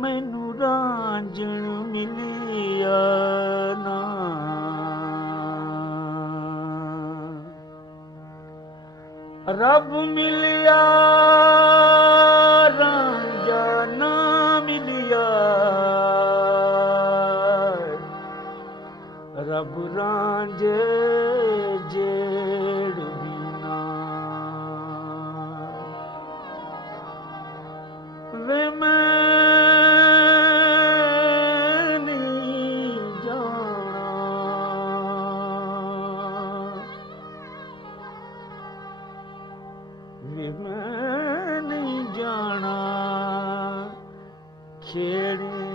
ਮੈਨੂੰ ਰਾਂਝਣ ਮਿਲਿਆ ਨਾ, ਰੱਬ ਮਿਲਿਆ ਰਾਂਝਾ ਨਾ ਮਿਲਿਆ, ਰੱਬ ਰਾਂਝੇ ਜੇੜ ਬਿਨਾ। ਵੇ ਮੈਂ ਨਹੀਂ ਜਾਣਾ, ਵੇ ਮੈਂ ਨਹੀਂ ਜਾਣਾ ਖੇੜੇ